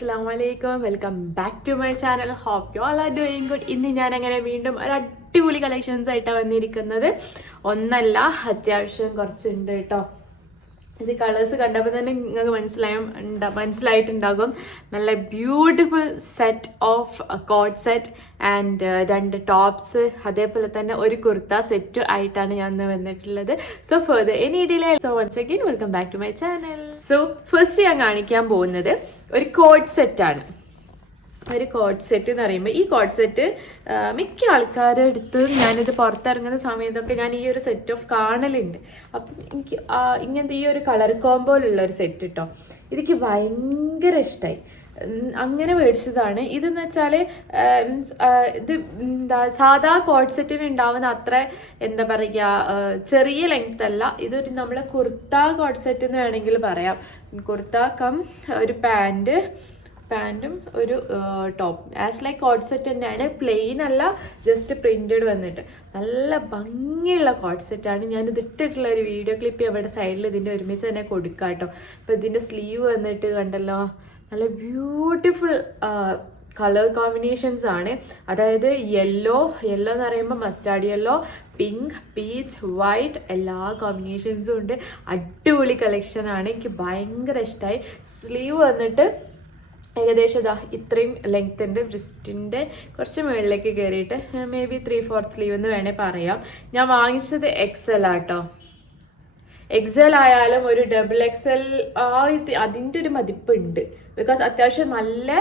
Assalamualaikum, welcome back to my channel. Hope you all are doing good. ഇന്ന് ഞാൻ അങ്ങനെ വീണ്ടും ഒരു അടിപൊളി കളക്ഷൻസ് ആയിട്ടാണ് വന്നിരിക്കുന്നത്. ഒന്നല്ല, അത്യാവശ്യം കുറച്ചുണ്ട് കേട്ടോ. ഇത് കളേഴ്സ് കണ്ടപ്പോൾ തന്നെ നിങ്ങൾക്ക് മനസ്സിലായിട്ടുണ്ടാകും. നല്ല beautiful set of coat set and 2 tops, അതേപോലെ തന്നെ ഒരു കുർത്ത സെറ്റ് ആയിട്ടാണ് ഞാൻ ഇന്ന് വന്നിട്ടുള്ളത്. So further any delay, so once again welcome back to my channel. So first ഞാൻ കാണിക്കാൻ പോകുന്നത് ഒരു കോട്ട് സെറ്റാണ്. ഒരു കോട്ട് സെറ്റ് എന്ന് പറയുമ്പോൾ ഈ കോട്ട് സെറ്റ് മിക്ക ആൾക്കാരുടെ അടുത്ത് ഞാനിത് പുറത്തിറങ്ങുന്ന സമയത്തൊക്കെ ഞാൻ ഈ ഒരു സെറ്റ് ഓഫ് കാണലുണ്ട്. അപ്പം എനിക്ക് ഇങ്ങനത്തെ ഈ ഒരു കളർ കോമ്പോയിലുള്ള ഒരു സെറ്റ് കേട്ടോ, എനിക്ക് ഭയങ്കര ഇഷ്ടമായി. അങ്ങനെ മേടിച്ചതാണ്. ഇതെന്ന് വെച്ചാൽ ഇത് സാധാ കോട്ട് സെറ്റിന് ഉണ്ടാവുന്ന അത്ര എന്താ പറയുക ചെറിയ ലെങ്ത് അല്ല. ഇതൊരു നമ്മളെ കുർത്ത കോട്ട് സെറ്റ് എന്ന് വേണമെങ്കിൽ പറയാം. കുർത്ത കം ഒരു പാൻറ്റും ഒരു top as like coat set തന്നെയാണ്. പ്ലെയിൻ അല്ല, ജസ്റ്റ് പ്രിൻറ്റഡ് വന്നിട്ട് നല്ല ഭംഗിയുള്ള കോട്ട് സെറ്റാണ്. ഞാനിത് ഇട്ടിട്ടുള്ള ഒരു വീഡിയോ ക്ലിപ്പ് അവിടെ സൈഡിൽ ഇതിൻ്റെ ഒരുമിച്ച് തന്നെ കൊടുക്കാം കേട്ടോ. അപ്പോൾ ഇതിൻ്റെ സ്ലീവ് വന്നിട്ട് കണ്ടല്ലോ, നല്ല ബ്യൂട്ടിഫുൾ കളർ കോമ്പിനേഷൻസ് ആണ്. അതായത് യെല്ലോ എന്ന് പറയുമ്പോൾ mustard yellow, pink, peach, white എല്ലാ കോമ്പിനേഷൻസും ഉണ്ട്. അടിപൊളി കളക്ഷനാണ്, എനിക്ക് ഭയങ്കര ഇഷ്ടമായി. സ്ലീവ് വന്നിട്ട് ഏകദേശം ഇത്രയും ലെങ്ത് ഉണ്ട്. ബ്രിസ്റ്റിൻ്റെ കുറച്ച് മുകളിലേക്ക് കയറിയിട്ട് മേ ബി 3/4 സ്ലീവ് എന്ന് വേണേൽ പറയാം. ഞാൻ വാങ്ങിച്ചത് XL ആട്ടോ. XL ആയാലും ഒരു XXL അതിൻ്റെ ഒരു മതിപ്പുണ്ട്. ബിക്കോസ് അത്യാവശ്യം നല്ല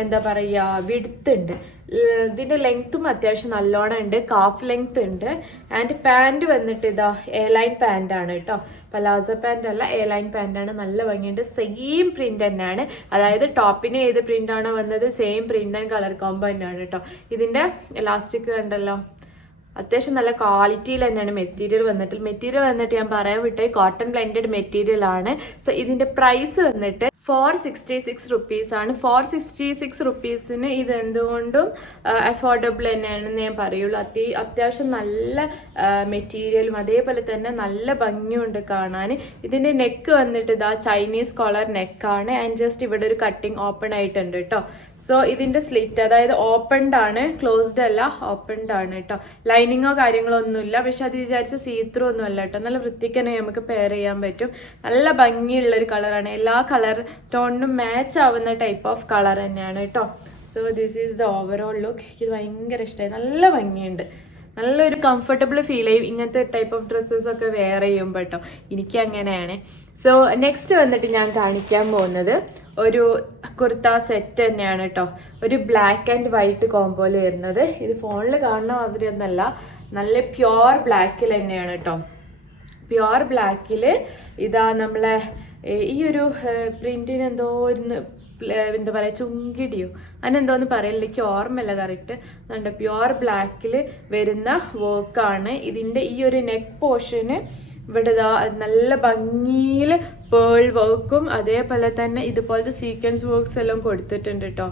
എന്താ പറയുക വിഡ്ത്ത് ഉണ്ട്. ഇതിൻ്റെ ലെങ്ത്തും അത്യാവശ്യം നല്ലോണം ഉണ്ട്. കാഫ് ലെങ്ത് ഉണ്ട്. ആൻഡ് പാൻറ് വന്നിട്ട് എയർലൈൻ പാൻറ്റാണ് കേട്ടോ. പലാസോ പാൻറ് അല്ല, എയർലൈൻ പാൻറ്റാണ്. നല്ല ഭംഗിയുണ്ട്. സെയിം പ്രിൻ്റ് തന്നെയാണ്. അതായത് ടോപ്പിന് ഏത് പ്രിൻ്റാണോ വന്നത് same print and colour combo തന്നെയാണ് കേട്ടോ. ഇതിൻ്റെ എലാസ്റ്റിക് കണ്ടല്ലോ, അത്യാവശ്യം നല്ല ക്വാളിറ്റിയിൽ തന്നെയാണ് മെറ്റീരിയൽ വന്നിട്ട് ഞാൻ പറയാൻ വിട്ടേ കോട്ടൺ ബ്ലെൻഡഡ് മെറ്റീരിയൽ ആണ്. സോ ഇതിൻ്റെ പ്രൈസ് വന്നിട്ട് 466 റുപ്പീസാണ്. 466 റുപ്പീസിന് ഇത് എന്തുകൊണ്ടും അഫോർഡബിൾ തന്നെയാണെന്ന് ഞാൻ പറയുള്ളൂ. അത്യാവശ്യം നല്ല മെറ്റീരിയലും അതേപോലെ തന്നെ നല്ല ഭംഗിയുണ്ട് കാണാൻ. ഇതിൻ്റെ നെക്ക് വന്നിട്ട് ചൈനീസ് കോളർ നെക്കാണ്. ആൻഡ് ജസ്റ്റ് ഇവിടെ ഒരു കട്ടിങ് ഓപ്പൺ ആയിട്ടുണ്ട് കേട്ടോ. സോ ഇതിൻ്റെ സ്ലിറ്റ് അതായത് ഓപ്പൺഡ് ആണ്, ക്ലോസ്ഡ് അല്ല, ഓപ്പൺഡ് ആണ് കേട്ടോ. ലൈനിങ്ങോ കാര്യങ്ങളോ ഒന്നുമില്ല. പക്ഷെ അത് വിചാരിച്ച സീത്രൂ ഒന്നും അല്ല കേട്ടോ. നല്ല വൃത്തിക്ക് തന്നെ നമുക്ക് പെയർ ചെയ്യാൻ പറ്റും. നല്ല ഭംഗിയുള്ളൊരു കളറാണ്. എല്ലാ കളർ ടോണിനും മാച്ച് ആവുന്ന ടൈപ്പ് ഓഫ് കളർ തന്നെയാണ് കേട്ടോ. So this is the overall look. എനിക്ക് ഭയങ്കര ഇഷ്ടമായി. നല്ല ഭംഗിയുണ്ട്. നല്ലൊരു കംഫർട്ടബിൾ ഫീൽ ചെയ്യും ഇങ്ങനത്തെ ടൈപ്പ് ഓഫ് ഡ്രസ്സസ് ഒക്കെ വെയർ ചെയ്യുമ്പോൾ കേട്ടോ. എനിക്ക് അങ്ങനെയാണ്. സോ നെക്സ്റ്റ് വന്നിട്ട് ഞാൻ കാണിക്കാൻ പോകുന്നത് ഒരു കുർത്ത സെറ്റ് തന്നെയാണ് കേട്ടോ. ഒരു ബ്ലാക്ക് ആൻഡ് വൈറ്റ് കോംബോയിൽ വരുന്നത്. ഇത് ഫോണിൽ കാണുന്ന മാതിരി ഒന്നല്ല, നല്ല പ്യുവർ ബ്ലാക്കിൽ തന്നെയാണ് കേട്ടോ. പ്യുവർ ബ്ലാക്കിൽ നമ്മളെ ഈ ഒരു പ്രിന്റിന് എന്തോ എന്താ പറയുക ചുങ്കിടിയോ അതിനെന്തോന്ന് പറയില്ല, എനിക്ക് ഓർമ്മയില്ല കറക്റ്റ്. അതുകൊണ്ട് പ്യുവർ ബ്ലാക്കിൽ വരുന്ന വർക്കാണ്. ഇതിൻ്റെ ഈ ഒരു നെക്ക് പോർഷന് ഇവിടെ നല്ല ഭംഗിയിൽ പേൾ വർക്കും അതേപോലെ തന്നെ ഇതുപോലത്തെ സീക്വൻസ് വർക്ക്സ് എല്ലാം കൊടുത്തിട്ടുണ്ട് കേട്ടോ.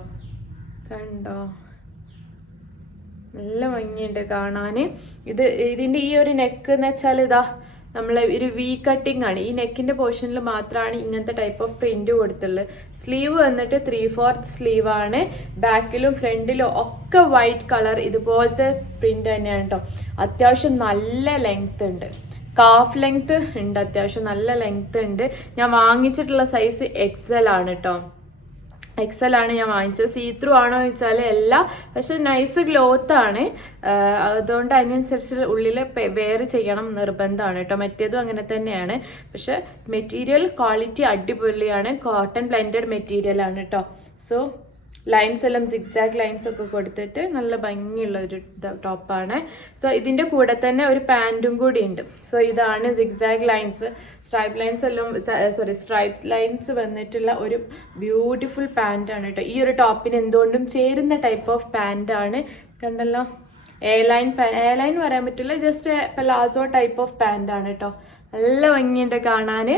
കണ്ടോ, നല്ല ഭംഗിയുണ്ട് കാണാൻ. ഇതിൻ്റെ ഈ ഒരു നെക്ക് എന്ന് വെച്ചാൽ നമ്മളെ ഒരു വി കട്ടിങ് ആണ്. ഈ നെക്കിൻ്റെ പോർഷനിൽ മാത്രമാണ് ഇങ്ങനത്തെ ടൈപ്പ് ഓഫ് പ്രിന്റ് കൊടുത്തുള്ളത്. സ്ലീവ് വന്നിട്ട് 3/4 സ്ലീവ് ആണ്. ബാക്കിലും ഫ്രണ്ടിലും ഒക്കെ വൈറ്റ് കളർ ഇതുപോലത്തെ പ്രിന്റ് തന്നെയാണ് കേട്ടോ. അത്യാവശ്യം നല്ല ലെങ്ത് ഉണ്ട്, കാഫ് ലെങ്ത് ഉണ്ട്, അത്യാവശ്യം നല്ല ലെങ്ത് ഉണ്ട്. ഞാൻ വാങ്ങിച്ചിട്ടുള്ള സൈസ് XL ആണ് കേട്ടോ. XL ആണ് ഞാൻ വാങ്ങിച്ചത്. സീത്രൂ ആണോ എന്ന് വെച്ചാൽ അല്ല, പക്ഷെ നൈസ് ക്ലോത്ത് ആണ്. അതുകൊണ്ട് അതിനനുസരിച്ച് ഉള്ളിൽ വെയർ ചെയ്യണം നിർബന്ധമാണ് കേട്ടോ. മറ്റേതും അങ്ങനെ തന്നെയാണ്. പക്ഷെ മെറ്റീരിയൽ ക്വാളിറ്റി അടിപൊളിയാണ്. കോട്ടൺ ബ്ലെൻഡഡ് മെറ്റീരിയൽ ആണ് കേട്ടോ. സോ ലൈൻസ് എല്ലാം സിഗ്സാഗ് ലൈൻസ് ഒക്കെ കൊടുത്തിട്ട് നല്ല ഭംഗിയുള്ള ഒരു ടോപ്പാണ്. സോ ഇതിൻ്റെ കൂടെ തന്നെ ഒരു പാൻറ്റും കൂടി ഉണ്ട്. സോ ഇതാണ് സിഗ്സാഗ് ലൈൻസ്, സ്ട്രൈപ്സ് ലൈൻസ് വന്നിട്ടുള്ള ഒരു ബ്യൂട്ടിഫുൾ പാൻറ്റാണ് കേട്ടോ. ഈ ഒരു ടോപ്പിന് എന്തുകൊണ്ടും ചേരുന്ന ടൈപ്പ് ഓഫ് പാൻറ്റാണ്. കണ്ടല്ലോ, എയർലൈൻ പറയാൻ പറ്റില്ല, ജസ്റ്റ് പലാസോ ടൈപ്പ് ഓഫ് പാൻറ്റാണ് കേട്ടോ. നല്ല ഭംഗിയുണ്ട് കാണാൻ.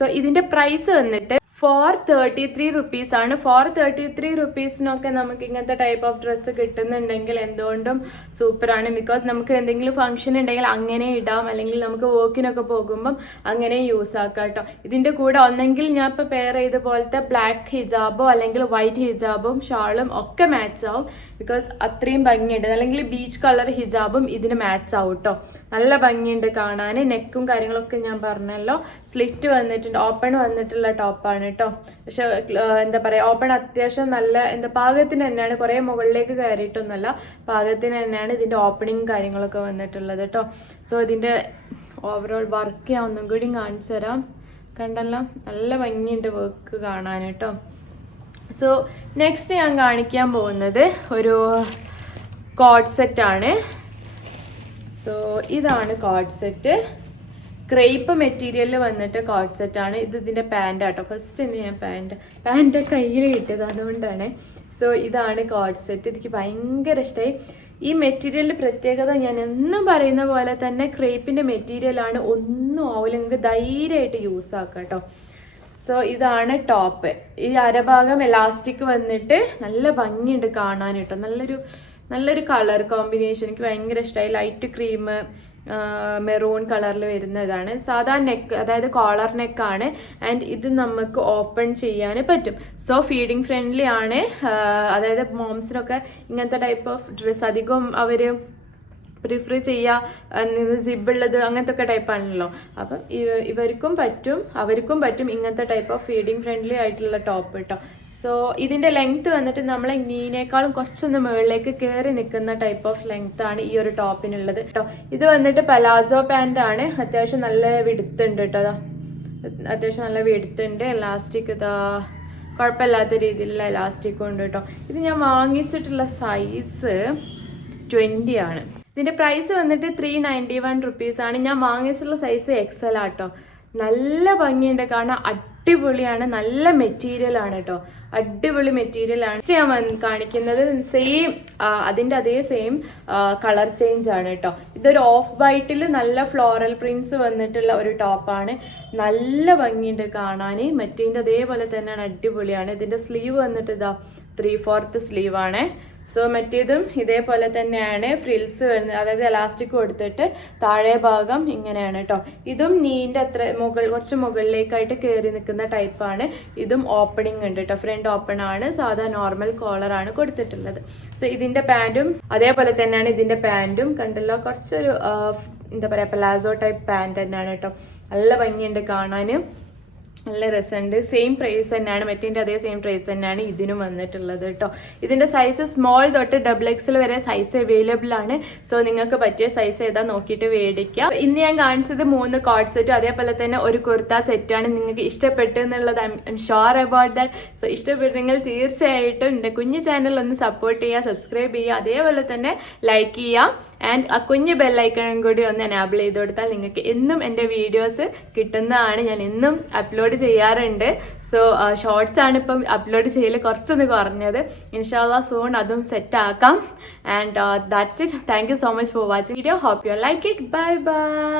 സോ ഇതിൻ്റെ പ്രൈസ് വന്നിട്ട് 433 റുപ്പീസാണ്. 433 റുപ്പീസിനൊക്കെ നമുക്ക് ഇങ്ങനത്തെ ടൈപ്പ് ഓഫ് ഡ്രസ്സ് കിട്ടുന്നുണ്ടെങ്കിൽ എന്തുകൊണ്ടും സൂപ്പറാണ്. ബിക്കോസ് നമുക്ക് എന്തെങ്കിലും ഫംഗ്ഷൻ ഉണ്ടെങ്കിൽ അങ്ങനെ ഇടാം, അല്ലെങ്കിൽ നമുക്ക് വർക്കിനൊക്കെ പോകുമ്പം അങ്ങനെ യൂസ് ആക്കാം കേട്ടോ. ഇതിൻ്റെ കൂടെ ഒന്നെങ്കിൽ ഞാൻ ഇപ്പോൾ പെയർ ചെയ്ത പോലത്തെ ബ്ലാക്ക് ഹിജാബോ അല്ലെങ്കിൽ വൈറ്റ് ഹിജാബും ഷാളും ഒക്കെ മാച്ച് ആവും. ബിക്കോസ് അത്രയും ഭംഗിയുണ്ട്. അല്ലെങ്കിൽ ബീച്ച് കളർ ഹിജാബും ഇതിന് മാച്ച് ആവും കേട്ടോ. നല്ല ഭംഗിയുണ്ട് കാണാൻ. നെക്കും കാര്യങ്ങളൊക്കെ ഞാൻ പറഞ്ഞല്ലോ. സ്ലിറ്റ് വന്നിട്ടുണ്ട്, ഓപ്പൺ വന്നിട്ടുള്ള ടോപ്പാണ് കേട്ടോ. പക്ഷെ എന്താ പറയുക, ഓപ്പൺ അത്യാവശ്യം നല്ല പാകത്തിന് തന്നെയാണ്. കുറേ മുകളിലേക്ക് കയറിയിട്ടൊന്നുമല്ല, പാകത്തിന് തന്നെയാണ് ഇതിൻ്റെ ഓപ്പണിങ് കാര്യങ്ങളൊക്കെ വന്നിട്ടുള്ളത് കേട്ടോ. സോ ഇതിൻ്റെ ഓവറോൾ വർക്ക് ഞാൻ ഒന്നും കൂടി കാണിച്ചു തരാം. കണ്ടല്ലോ, നല്ല ഭംഗിയുണ്ട് വർക്ക് കാണാൻ കേട്ടോ. സോ നെക്സ്റ്റ് ഞാൻ കാണിക്കാൻ പോകുന്നത് ഒരു കോഡ് സെറ്റാണ്. സോ ഇതാണ് കോഡ് സെറ്റ്. ക്രേപ്പ് മെറ്റീരിയലിൽ വന്നിട്ട് കോഡ് സെറ്റാണ് ഇത്. ഇതിൻ്റെ പാൻ്റ് ആട്ടോ. ഫസ്റ്റ് തന്നെ ഞാൻ പാൻ്റ് കയ്യിൽ കിട്ടിയത്, അതുകൊണ്ടാണ്. സോ ഇതാണ് കോഡ് സെറ്റ്. എനിക്ക് ഭയങ്കര ഇഷ്ടമായി. ഈ മെറ്റീരിയലിൻ്റെ പ്രത്യേകത ഞാൻ എന്നും പറയുന്ന പോലെ തന്നെ ക്രേപ്പിൻ്റെ മെറ്റീരിയലാണ്. ഒന്നും ആവില്ല, നിങ്ങൾക്ക് ധൈര്യമായിട്ട് യൂസ് ആക്കാം കേട്ടോ. സോ ഇതാണ് ടോപ്പ്. ഈ അരഭാഗം എലാസ്റ്റിക് വന്നിട്ട് നല്ല ഭംഗിയുണ്ട് കാണാൻ കേട്ടോ. നല്ലൊരു കളർ കോമ്പിനേഷൻ എനിക്ക് ഭയങ്കര ഇഷ്ടമായി. ലൈറ്റ് ക്രീം മെറൂൺ കളറിൽ വരുന്ന ഇതാണ്. സാധാ നെക്ക്, അതായത് കോളർ നെക്കാണ്. ആൻഡ് ഇത് നമുക്ക് ഓപ്പൺ ചെയ്യാൻ പറ്റും. സോ ഫീഡിങ് ഫ്രണ്ട്ലി ആണ്. അതായത് മോംസിനൊക്കെ ഇങ്ങനത്തെ ടൈപ്പ് ഓഫ് ഡ്രസ്സ് അധികം അവർ പ്രിഫർ ചെയ്യുക, സിബുള്ളത് അങ്ങനത്തെ ഒക്കെ ടൈപ്പാണല്ലോ. അപ്പം അവർക്കും പറ്റും ഇങ്ങനത്തെ ടൈപ്പ് ഓഫ് ഫീഡിങ് ഫ്രണ്ട്ലി ആയിട്ടുള്ള ടോപ്പ് കേട്ടോ. സോ ഇതിൻ്റെ ലെങ്ത്ത് വന്നിട്ട് നമ്മളെ നീനേക്കാളും കുറച്ചൊന്ന് മുകളിലേക്ക് കയറി നിൽക്കുന്ന ടൈപ്പ് ഓഫ് ലെങ്ത് ആണ് ഈ ഒരു ടോപ്പിനുള്ളത് കേട്ടോ. ഇത് വന്നിട്ട് പലാസോ പാൻ്റ് ആണ്. അത്യാവശ്യം നല്ല വിടുത്തുണ്ട് കേട്ടോ. അത്യാവശ്യം നല്ല വിടുത്തുണ്ട്. എലാസ്റ്റിക് കുഴപ്പമില്ലാത്ത രീതിയിലുള്ള എലാസ്റ്റിക്കും ഉണ്ട് കേട്ടോ. ഇത് ഞാൻ വാങ്ങിച്ചിട്ടുള്ള സൈസ് 20 ആണ്. ഇതിൻ്റെ പ്രൈസ് വന്നിട്ട് 391 റുപ്പീസാണ്. ഞാൻ വാങ്ങിച്ചിട്ടുള്ള സൈസ് XL ആട്ടോ. നല്ല ഭംഗിയുണ്ട് കാണാൻ. അടിപൊളിയാണ്. നല്ല മെറ്റീരിയലാണ് കേട്ടോ. അടിപൊളി മെറ്റീരിയലാണ്. ഞാൻ കാണിക്കുന്നത് അതിൻ്റെ അതേ സെയിം കളർ ചേഞ്ച് ആണ് കേട്ടോ. ഇതൊരു ഓഫ് വൈറ്റിൽ നല്ല ഫ്ലോറൽ പ്രിൻസ് വന്നിട്ടുള്ള ഒരു ടോപ്പാണ്. നല്ല ഭംഗിയുണ്ട് കാണാൻ. മറ്റേതിൻ്റെ അതേപോലെ തന്നെയാണ്. അടിപൊളിയാണ്. ഇതിൻ്റെ സ്ലീവ് വന്നിട്ട് 3/4 സ്ലീവാണ്. സോ മറ്റേതും ഇതേപോലെ തന്നെയാണ്. ഫ്രിൽസ് വരുന്നത്, അതായത് എലാസ്റ്റിക് കൊടുത്തിട്ട് താഴെ ഭാഗം ഇങ്ങനെയാണ് കേട്ടോ. ഇതും നീൻ്റെ കുറച്ച് മുകളിലേക്കായിട്ട് കയറി നിൽക്കുന്ന ടൈപ്പാണ്. ഇതും ഓപ്പണിംഗ് ഉണ്ട് കേട്ടോ. ഫ്രണ്ട് ഓപ്പൺ ആണ്. സാധാ നോർമൽ കോളറാണ് കൊടുത്തിട്ടുള്ളത്. സോ ഇതിൻ്റെ പാൻറ്റും അതേപോലെ തന്നെയാണ്. ഇതിൻ്റെ പാൻറ്റും കണ്ടല്ലോ, കുറച്ചൊരു എന്താ പറയുക, പലാസോ ടൈപ്പ് പാൻറ്റ് തന്നെയാണ് കേട്ടോ. നല്ല ഭംഗിയുണ്ട് കാണാൻ. നല്ല രസമുണ്ട്. സെയിം പ്രൈസ് തന്നെയാണ്. മറ്റേൻ്റെ അതേ സെയിം പ്രൈസ് തന്നെയാണ് ഇതിനും വന്നിട്ടുള്ളത് കേട്ടോ. ഇതിൻ്റെ സൈസ് സ്മോൾ തൊട്ട് XXL വരെ സൈസ് അവൈലബിൾ ആണ്. സോ നിങ്ങൾക്ക് പറ്റിയ സൈസ് ഏതാ നോക്കിയിട്ട് മേടിക്കാം. ഇന്ന് ഞാൻ കാണിച്ചത് 3 കോഡ് സെറ്റും അതേപോലെ തന്നെ ഒരു കുർത്ത സെറ്റാണ്. നിങ്ങൾക്ക് ഇഷ്ടപ്പെട്ടു എന്നുള്ളത് I am sure about that. So ഇഷ്ടപ്പെട്ടെങ്കിൽ തീർച്ചയായിട്ടും എൻ്റെ കുഞ്ഞു ചാനൽ ഒന്ന് സപ്പോർട്ട് ചെയ്യുക, സബ്സ്ക്രൈബ് ചെയ്യുക, അതേപോലെ തന്നെ ലൈക്ക് ചെയ്യുക. ആൻഡ് ആ കുഞ്ഞ് ബെല്ലൈക്കണും കൂടി ഒന്ന് എനാബിൾ ചെയ്ത് കൊടുത്താൽ നിങ്ങൾക്ക് എന്നും എൻ്റെ വീഡിയോസ് കിട്ടുന്നതാണ്. ഞാൻ എന്നും അപ്ലോഡ് ചെയ്യാറുണ്ട്. സോ ഷോർട്സ് ആണ് ഇപ്പം അപ്ലോഡ് ചെയ്യൽ കുറച്ചൊന്ന് കുറഞ്ഞത്. ഇൻഷാല്ലാ സൂൺ അതും സെറ്റ് ആക്കാം. And that's it. Thank you so much for watching video. Hope you like it. Bye by.